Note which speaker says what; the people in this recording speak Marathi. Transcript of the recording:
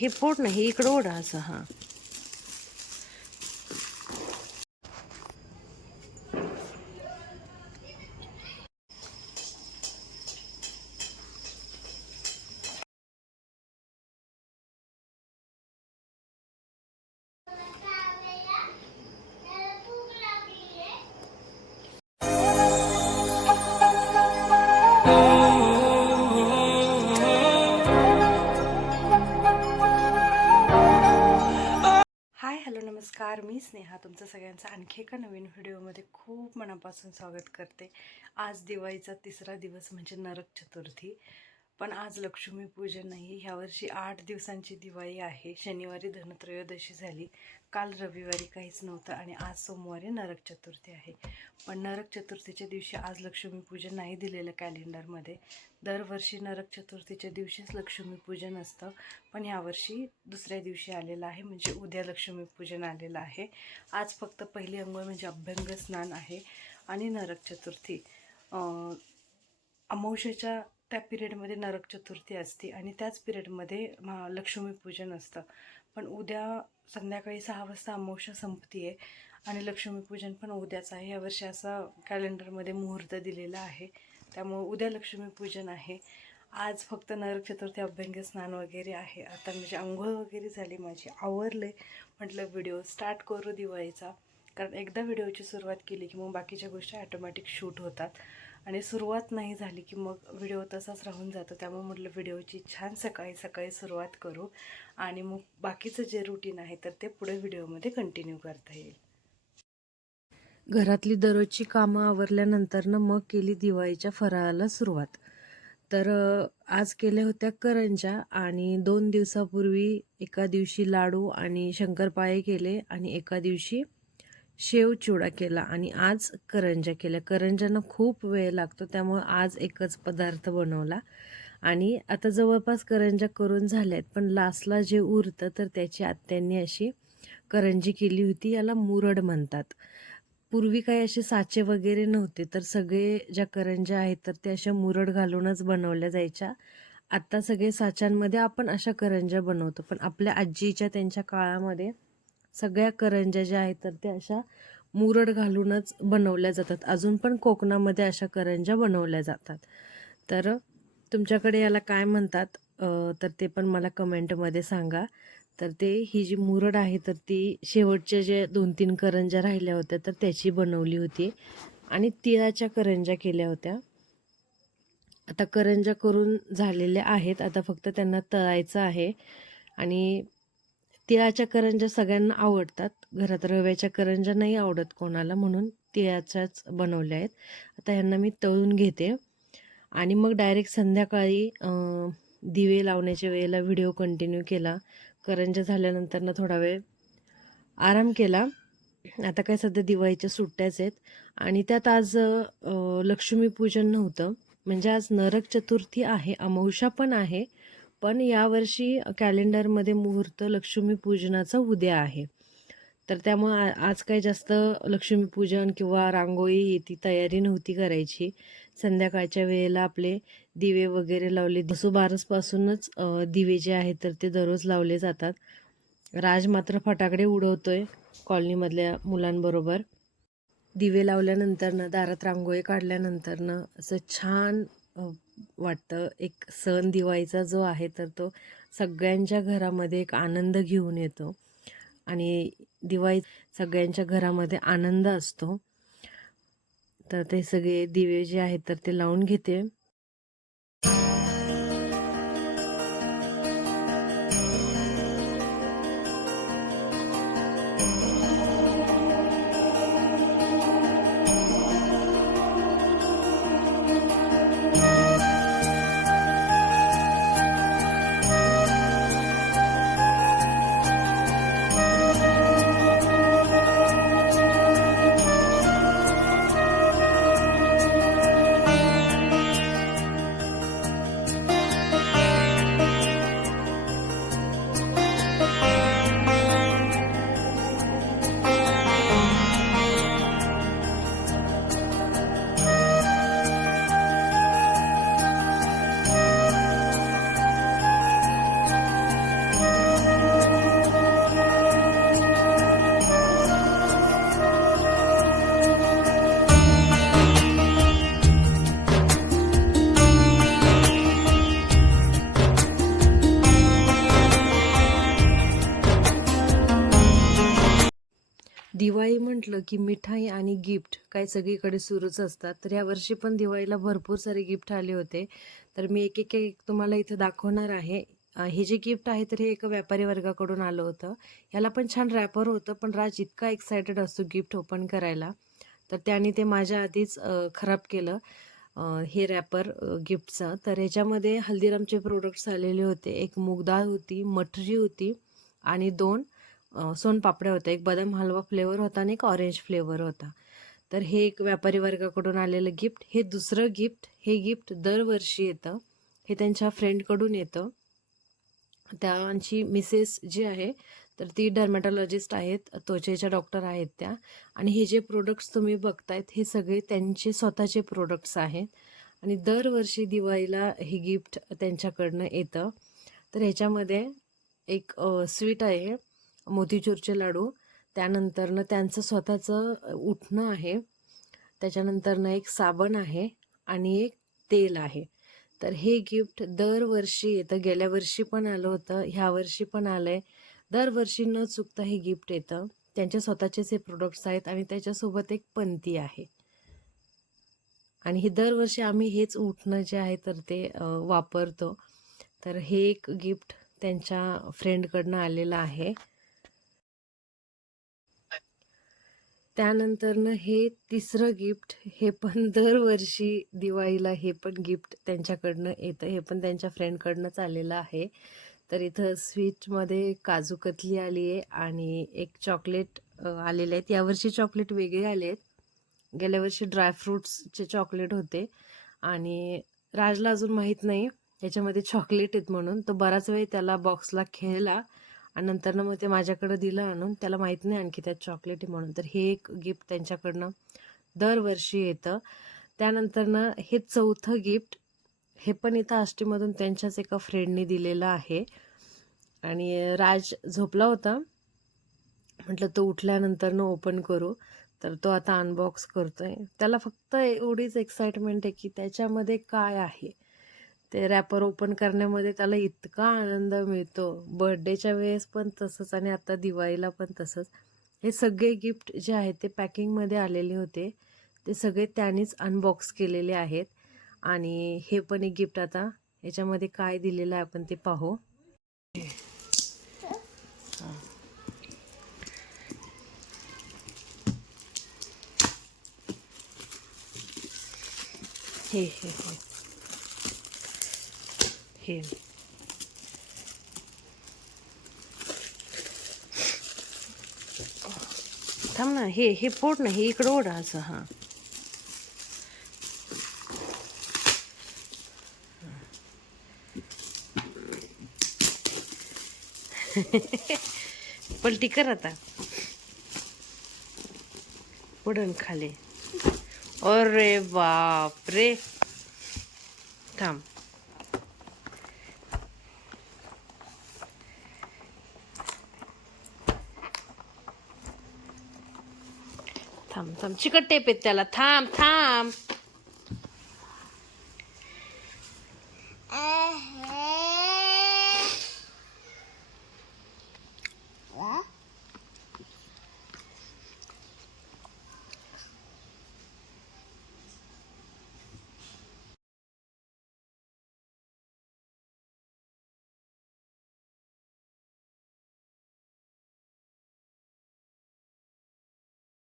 Speaker 1: हे फोड नाही इकडं ओढा असं हां. नमस्कार मी स्नेहा तुमचं सगळ्यांचं आणखी एका नवीन व्हिडिओमध्ये खूप मनापासून स्वागत करते. आज दिवाळीचा तिसरा दिवस म्हणजे नरक चतुर्थी. पण आज लक्ष्मीपूजन नाही. ह्यावर्षी आठ दिवसांची दिवाळी आहे. शनिवारी धनत्रयोदशी झाली. काल रविवारी काहीच नव्हतं आणि आज सोमवारी नरक चतुर्थी आहे. पण नरक चतुर्थीच्या दिवशी आज लक्ष्मीपूजन नाही दिलेलं कॅलेंडरमध्ये. दरवर्षी नरक चतुर्थीच्या दिवशीच लक्ष्मीपूजन असतं. पण ह्यावर्षी दुसऱ्या दिवशी आलेलं आहे. म्हणजे उद्या लक्ष्मीपूजन आलेलं आहे. आज फक्त पहिली अंघोळ म्हणजे अभ्यंग स्नान आहे आणि नरक चतुर्थी. अमावश्याच्या त्या पिरियडमध्ये नरक चतुर्थी असते आणि त्याच पिरियडमध्ये महा लक्ष्मीपूजन असतं. पण उद्या संध्याकाळी सहा वाजता अमावस्या संपती आहे आणि लक्ष्मीपूजन पण उद्याच आहे. यावर्षी असा कॅलेंडरमध्ये मुहूर्त दिलेला आहे. त्यामुळे उद्या लक्ष्मीपूजन आहे. आज फक्त नरक चतुर्थी अभ्यंग स्नान वगैरे आहे. आता म्हणजे आंघोळ वगैरे झाली माझी आवरले म्हटलं व्हिडिओ स्टार्ट करू दिवाळीचा. कारण एकदा व्हिडिओची सुरुवात केली की मग बाकीच्या गोष्टी ॲटोमॅटिक शूट होतात. आणि सुरुवात नाही झाली की मग व्हिडिओ तसाच राहून जातो. त्यामुळे म्हटलं व्हिडिओची छान सकाळी सकाळी सुरुवात करू आणि मग बाकीचं जे रुटीन आहे तर ते पुढे व्हिडिओमध्ये कंटिन्यू करता येईल. घरातली दररोजची कामं आवरल्यानंतरनं मग केली दिवाळीच्या फराळाला सुरुवात. तर आज केल्या होत्या करंजा आणि दोन दिवसापूर्वी एका दिवशी लाडू आणि शंकरपाळे केले आणि एका दिवशी शेव चिवडा केला आणि आज करंजा केल्या. करंजांना खूप वेळ लागतो त्यामुळे आज एकच पदार्थ बनवला. आणि आता जवळपास करंजा करून झाल्यात पण लास्टला जे उरतं तर त्याची आत्यांनी अशी करंजी केली होती याला मुरड म्हणतात. पूर्वी काही असे साचे वगैरे नव्हते तर सगळे ज्या करंज्या आहेत तर ते अशा मुरड घालूनच बनवल्या जायच्या. आत्ता सगळे साच्यांमध्ये आपण अशा करंज्या बनवतो पण आपल्या आजीच्या त्यांच्या काळामध्ये सगळ्या करंज्या ज्या आहेत तर त्या अशा मुरड घालूनच बनवल्या जातात. अजून पण कोकणामध्ये अशा करंज्या बनवल्या जातात. तर तुमच्याकडे याला काय म्हणतात तर ते पण मला कमेंटमध्ये सांगा. तर ते ही जी मुरड आहे तर ती शेवटच्या जे दोन तीन करंज्या राहिल्या होत्या तर त्याची बनवली होती. आणि तिळाच्या करंज्या केल्या होत्या. आता करंज्या करून झालेल्या आहेत. आता फक्त त्यांना तळायचं आहे. आणि तिळाच्या करंज्या सगळ्यांना आवडतात. घरात रव्याच्या करंज्या नाही आवडत कोणाला म्हणून तिळाच्याच बनवल्या आहेत. आता ह्यांना मी तळून घेते. आणि मग डायरेक्ट संध्याकाळी दिवे लावण्याच्या वेळेला व्हिडिओ कंटिन्यू केला. करंज्या झाल्यानंतर ना थोडा वेळ आराम केला. आता काय सध्या दिवाळीच्या सुट्ट्याच आहेत. आणि त्यात आज लक्ष्मीपूजन नव्हतं. म्हणजे आज नरक चतुर्थी आहे अमावश्या पण आहे. पण यावर्षी कॅलेंडरमध्ये मुहूर्त लक्ष्मीपूजनाचा उद्या आहे. तर त्यामुळे आ- आज काही जास्त लक्ष्मीपूजन किंवा रांगोळी ती तयारी नव्हती करायची. संध्याकाळच्या वेळेला आपले दिवे वगैरे लावले. वसुबारसपासूनच दिवे जे आहेत तर ते दररोज लावले जातात. राज मात्र फटाकडे उडवतोय कॉलनीमधल्या मुलांबरोबर. दिवे लावल्यानंतरनं दारात रांगोळी काढल्यानंतरनं असं छान वाटतं एक सण दिवाळीचा जो आहे तर तो सगळ्यांच्या घरामध्ये एक आनंद घेऊन येतो. आणि दिवाळी सगळ्यांच्या घरामध्ये आनंद असतो. तर ते सगळे दिवे जे आहेत तर ते लावून घेते. दिवाळी म्हटलं की मिठाई आणि गिफ्ट काय सगळीकडे सुरूच असतात. तर यावर्षी पण दिवाळीला भरपूर सारे गिफ्ट आले होते. तर मी एक एक एक तुम्हाला इथं दाखवणार आहे. हे जे गिफ्ट आहे तर हे एका व्यापारी वर्गाकडून आलं होतं. ह्याला पण छान रॅपर होतं पण राज इतका एक्सायटेड असतो गिफ्ट ओपन करायला. तर त्याने ते माझ्या आधीच खराब केलं हे रॅपर गिफ्टचं. तर ह्याच्यामध्ये हल्दीरामचे प्रोडक्ट्स आलेले होते. एक मूगडाळ होती मठरी होती आणि दोन सोनपापड्या होत्या एक बदाम हलवा फ्लेवर होता आणि एक ऑरेंज फ्लेवर होता. तर हे एक व्यापारी वर्गाकडून आलेलं गिफ्ट हे दुसरं गिफ्ट हे गिफ्ट दरवर्षी येतं. हे त्यांच्या फ्रेंडकडून येतं. त्यांची मिसेस जी आहे तर ती डर्मॅटॉलॉजिस्ट आहेत त्वचेच्या डॉक्टर आहेत त्या. आणि हे जे प्रोडक्ट्स तुम्ही बघतायत हे सगळे त्यांचे स्वतःचे प्रोडक्ट्स आहेत. आणि दरवर्षी दिवाळीला हे गिफ्ट त्यांच्याकडनं येतं. तर ह्याच्यामध्ये एक स्वीट आहे. मोतीचूरचे लाडू. त्यानंतरनं त्यांचं स्वतःचं उठणं आहे. त्याच्यानंतरनं एक साबण आहे आणि एक तेल आहे. तर हे गिफ्ट दरवर्षी येतं. गेल्या वर्षी पण आलं होतं ह्या वर्षी पण आलं आहे दरवर्षी न चुकता हे गिफ्ट येतं. त्यांचे स्वतःचेच हे प्रोडक्ट्स आहेत आणि त्याच्यासोबत एक पंती आहे. आणि हे दरवर्षी आम्ही हेच उठणं जे आहे तर ते वापरतो. तर हे एक गिफ्ट त्यांच्या फ्रेंडकडनं आलेलं आहे. त्यानंतरनं हे तिसरं गिफ्ट हे पण दरवर्षी दिवाळीला हे पण गिफ्ट त्यांच्याकडनं येतं. हे पण त्यांच्या फ्रेंडकडनंच आलेलं आहे. तर इथं स्वीटमध्ये काजू कतली आली आहे आणि एक चॉकलेट आलेले आहेत. यावर्षी चॉकलेट वेगळे आले आहेत. गेल्या वर्षी ड्रायफ्रूट्सचे चॉकलेट होते. आणि राजला अजून माहीत नाही. याच्यामध्ये चॉकलेट आहेत म्हणून. तो बराच वेळ त्याला बॉक्सला खेळला. आणि नंतर मग ते माझ्याकडं दिलं आणून त्याला माहीत नाही आणखी त्यात चॉकलेट आहे म्हणून. तर हे एक गिफ्ट त्यांच्याकडनं दरवर्षी येतं. त्यानंतरनं हे चौथं गिफ्ट हे पण इथं आष्टीमधून त्यांच्याच एका फ्रेंडने दिलेलं आहे. आणि राज झोपला होता. म्हटलं तो उठल्यानंतरनं ओपन करू. तर तो आता अनबॉक्स करतोय. त्याला फक्त एवढीच एक्साइटमेंट आहे की त्याच्यामध्ये काय आहे? ते रॅपर ओपन करण्यामध्ये त्याला इतका आनंद मिळतो. बर्थडेच्या वेळेस पण तसंच आणि आता दिवाळीला पण तसंच. हे सगळे गिफ्ट जे आहेत ते पॅकिंगमध्ये आलेले होते. ते सगळे त्यांनीच अनबॉक्स केलेले आहेत. आणि हे पण एक गिफ्ट आता याच्यामध्ये काय दिलेलं आहे आपण ते पाहू. हे हे. हे. थांब ना हे हे फोड ना हे इकडं ओढायचं असं हां. पलटी कर आता. पुढण खाली. अरे बाप रे थांब. थांब थांब. चिकट टेप आहेत त्याला. थांब थांब.